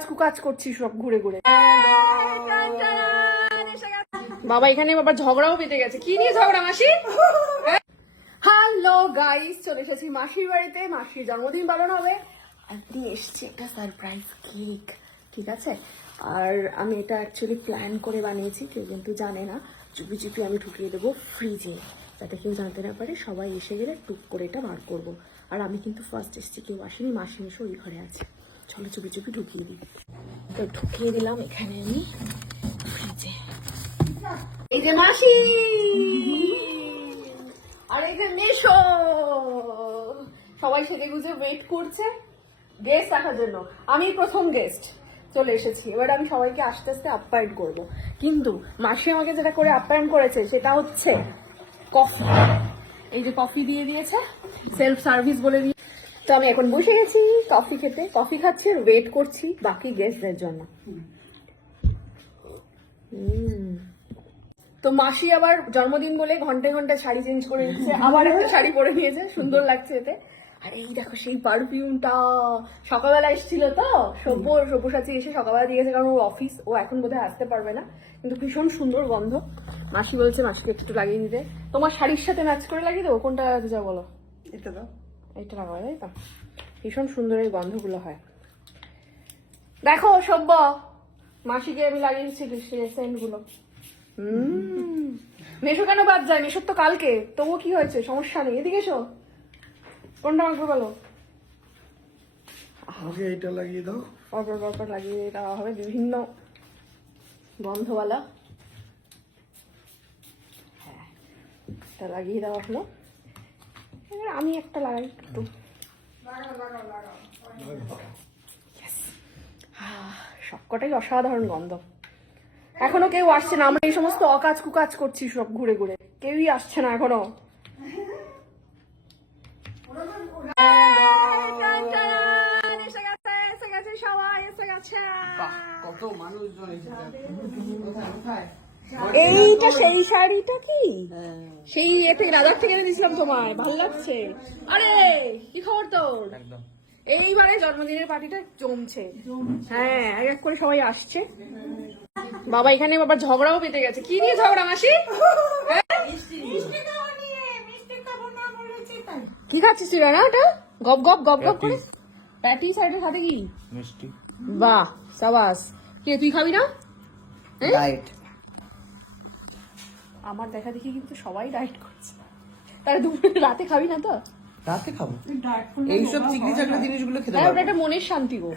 অকাজ কুকাজ করছি সব ঘুরে ঘুরে। বাবা এখানে বাবা ঝগড়াও পেতে গেছে। কি নিয়ে ঝগড়া মাসি? হ্যালো গাইস, চলে এসেছি মাসির বাড়িতে। মাসির জন্মদিন পালন হবে। একদিন এসছে একটা সারপ্রাইজ কেক, ঠিক আছে? আর আমি এটা অ্যাকচুয়ালি প্ল্যান করে বানিয়েছি, কেউ কিন্তু জানে না। চুপি চুপি আমি ঢুকিয়ে দেবো ফ্রিজে, যাতে কেউ জানতে না পারে। সবাই এসে গেলে টুক করে এটা বার করবো। আর আমি কিন্তু ফার্স্ট এসেছি, কেউ আসেনি। মাসি এসে ওই ঘরে আছে। চলো চুপি চুপি ঢুকিয়ে দিই। তো ঢুকিয়ে দিলাম এখানে আমি ফ্রিজে। এই যে মাসি, আর এই যে মেশো, সবাই সেজে গুজে ওয়েট করছে গেস্ট আসার জন্য। আমি প্রথম গেস্ট চলে এসেছি। এবার আমি সবাইকে আস্তে আস্তে আপ্যায়ন করবো। কিন্তু মাসি আমাকে যেটা করে আপ্যায়ন করেছে সেটা হচ্ছে কফি। এই যে কফি দিয়ে দিয়েছে, সেলফ সার্ভিস বলে দিয়ে। তো আমি এখন বসে গেছি কফি খেতে। কফি খাচ্ছি আর ওয়েট করছি বাকি গেস্টদের জন্য। তো মাসি আবার জন্মদিন বলে ঘন্টায় ঘন্টায় শাড়ি চেঞ্জ করে নিচ্ছে, আবার একটা শাড়ি পরে নিয়েছে, সুন্দর লাগছে এতে। আর এই দেখো সেই পারফিউমটা, সকালবেলা এসেছিল তো সব্যসাচী এসে সকালবেলা দিয়েছে, কারণ ও অফিস, ও এখন বোধহয় আসতে পারবে না। কিন্তু ভীষণ সুন্দর গন্ধ। মাসি বলছে মাসিকে একটু লাগিয়ে দিতে। তোমার শাড়ির সাথে ম্যাচ করে লাগিয়ে দেবো? কোনটা লাগাতে যাও বলো? এটা দাও। এইটা লাগাবো, তাই তো? ভীষণ সুন্দর এই গন্ধগুলো হয়। দেখো সব্য, মাসিকে আমি লাগিয়ে দিচ্ছি সেন্টগুলো। মেশো কেন বাদ যায়? মেশোর তো কালকে। তবুও কি হয়েছে? সমস্যা নেই। এদিকে এসো। কোনটা আমাকে বলো? এইটা লাগিয়ে দাও। পরপর লাগিয়ে দেওয়া হবে বিভিন্ন গন্ধওয়ালা। হ্যাঁ, এটা লাগিয়ে দেওয়া হলো। এবার আমি একটা লাগাই একটু। সবকটাই অসাধারণ গন্ধ। এখনো কেউ আসছে না। আমরা এই সমস্ত অকাজ কুকাজ করছি সব ঘুরে ঘুরে, কেউই আসছে না এখনো। এইটা সেই শাড়িটা কি? সেই এতে রাজার থেকে এনে দিয়েছিলাম তোমায়, ভালো লাগছে। আরে কি খবর তোর? এইবারে জন্মদিনের পার্টিটা জমছে। হ্যাঁ, এক এক করে সবাই আসছে। বাবা এখানে বাবা ঝগড়াও পেতে গেছে। কি নিয়ে ঝগড়া মাসি? কি খাচ্ছিস তুই না? ওটা গপ গপ গপ গপ করে প্যাটি সাইডের সাথে কি মিষ্টি? বাহ সাবাস। কে তুই খাবি না? ডায়েট। আমার দেখা দেখি কিন্তু সবাই ডায়েট করছে। তাহলে দুপুরে রাতে খাবি না তো? রাতে খাবো। এইসব চিকনি চাকনি জিনিসগুলো খেতে পারবো। ওটা একটা মনের শান্তি গো।